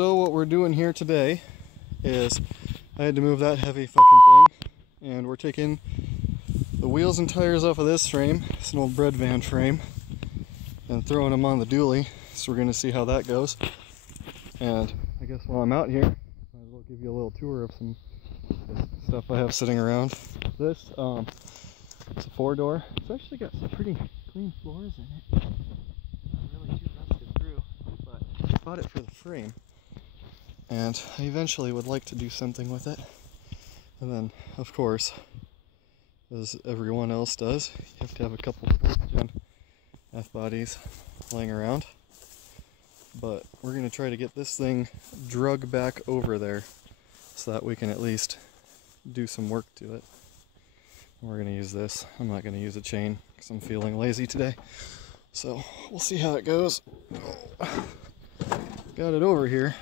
So what we're doing here today is I had to move that heavy fucking thing, and we're taking the wheels and tires off of this frame. It's an old bread van frame, and throwing them on the dually. So we're going to see how that goes. And I guess while I'm out here, I will give you a little tour of some stuff I have sitting around. This it's a 4-door. It's actually got some pretty clean floors in it. Not really too rusted through, but I bought it for the frame. And I eventually would like to do something with it. And then, of course, as everyone else does, you have to have a couple Gen F-bodies laying around. But we're going to try to get this thing drug back over there so that we can at least do some work to it. We're going to use this. I'm not going to use a chain because I'm feeling lazy today. So we'll see how it goes. Got it over here.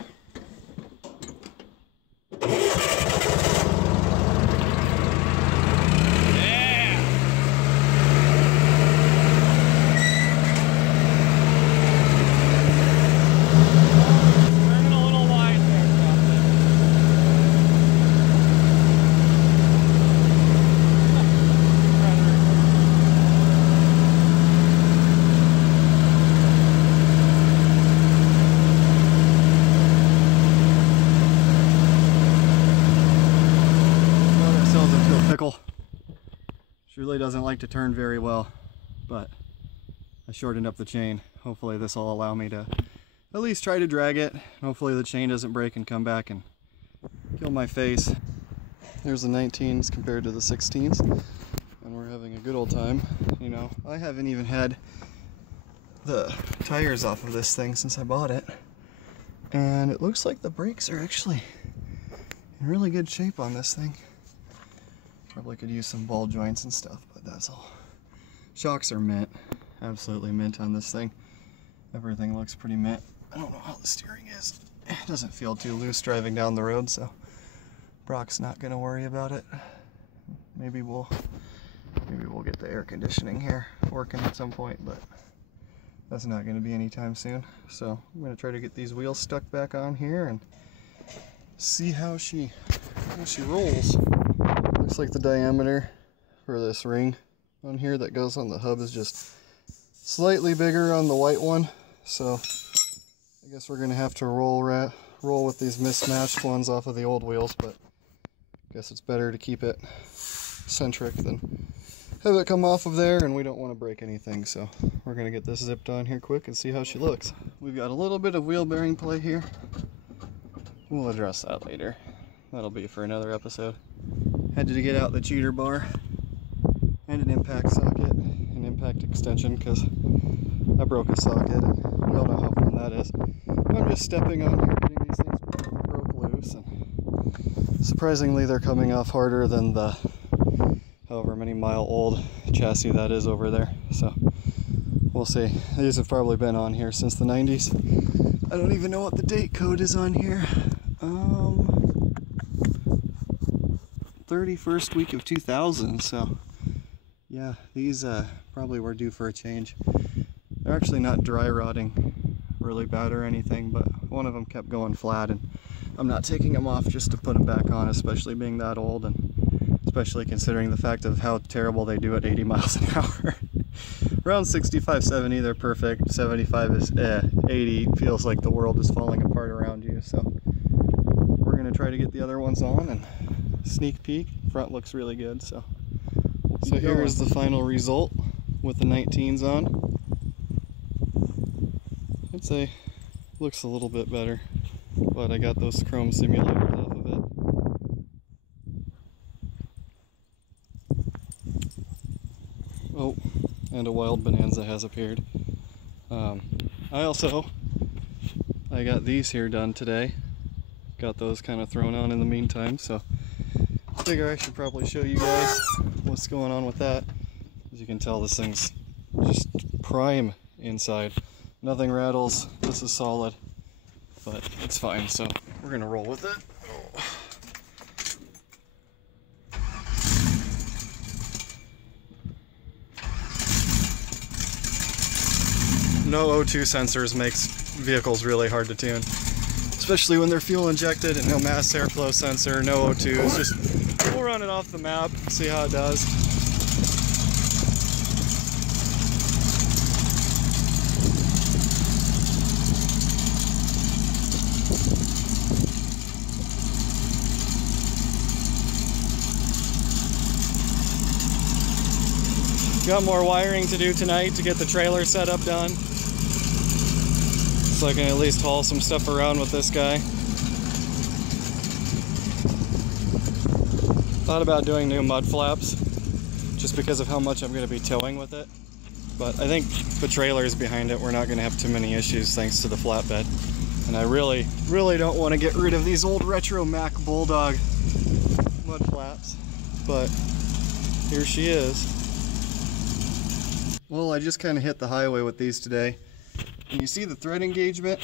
Pickle. She really doesn't like to turn very well, but I shortened up the chain. Hopefully this will allow me to at least try to drag it. Hopefully the chain doesn't break and come back and kill my face. There's the 19s compared to the 16s, and we're having a good old time. You know, I haven't even had the tires off of this thing since I bought it, and it looks like the brakes are actually in really good shape on this thing. Probably could use some ball joints and stuff, but that's all. Shocks are mint. Absolutely mint on this thing. Everything looks pretty mint. I don't know how the steering is. It doesn't feel too loose driving down the road, so Brock's not going to worry about it. Maybe we'll get the air conditioning here working at some point, but that's not going to be anytime soon. So I'm going to try to get these wheels stuck back on here and see how she rolls. Looks like the diameter for this ring on here that goes on the hub is just slightly bigger on the white one, so I guess we're gonna have to roll with these mismatched ones off of the old wheels, but I guess it's better to keep it centric than have it come off of there, and we don't want to break anything, so we're gonna get this zipped on here quick and see how she looks. We've got a little bit of wheel bearing play here. We'll address that later. That'll be for another episode. Had to get out the cheater bar and an impact socket, an impact extension, because I broke a socket, and we all know how fun that is. I'm just stepping on here, getting these things broke loose, and surprisingly they're coming off harder than the however many mile old chassis that is over there. So we'll see. These have probably been on here since the 90s. I don't even know what the date code is on here. 31st week of 2000, so yeah, these probably were due for a change. They're actually not dry rotting really bad or anything, but one of them kept going flat, and I'm not taking them off just to put them back on, especially being that old, and especially considering the fact of how terrible they do at 80 miles an hour. Around 65, 70 they're perfect. 75 is 80 feels like the world is falling apart around you. So we're gonna try to get the other ones on and sneak peek. Front looks really good, so here's the final result with the 19s on. I'd say looks a little bit better, but I got those chrome simulators off of it. Oh, and a wild bonanza has appeared. I got these here done today. Got those kind of thrown on in the meantime, so I figure I should probably show you guys what's going on with that. As you can tell, this thing's just prime inside. Nothing rattles. This is solid, but it's fine, so we're gonna roll with it. No O2 sensors makes vehicles really hard to tune, especially when they're fuel injected and no mass airflow sensor, no O2. It's just, we'll run it off the map, see how it does. Got more wiring to do tonight to get the trailer setup done. So I can at least haul some stuff around with this guy. Thought about doing new mud flaps just because of how much I'm going to be towing with it. But I think the trailer's behind it. We're not going to have too many issues thanks to the flatbed. And I really don't want to get rid of these old retro Mack Bulldog mud flaps. But here she is. Well, I just kind of hit the highway with these today. And you see the thread engagement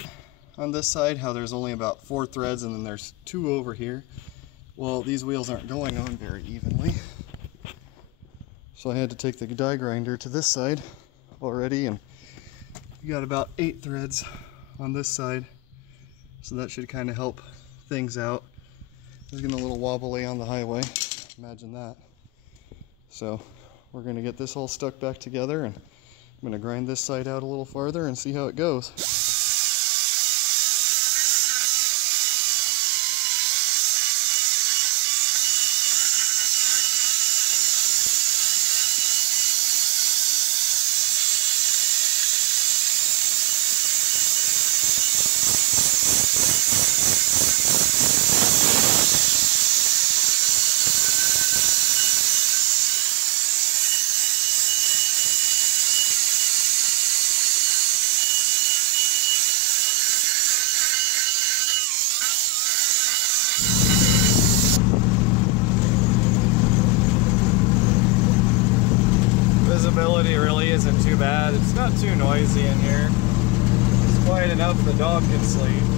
on this side, how there's only about 4 threads and then there's 2 over here. Well, these wheels aren't going on very evenly. So I had to take the die grinder to this side already, and you got about 8 threads on this side. So that should kind of help things out. It's getting a little wobbly on the highway, imagine that. So we're going to get this all stuck back together, and I'm going to grind this side out a little farther and see how it goes. Visibility really isn't too bad. It's not too noisy in here. It's quiet enough the dog can sleep.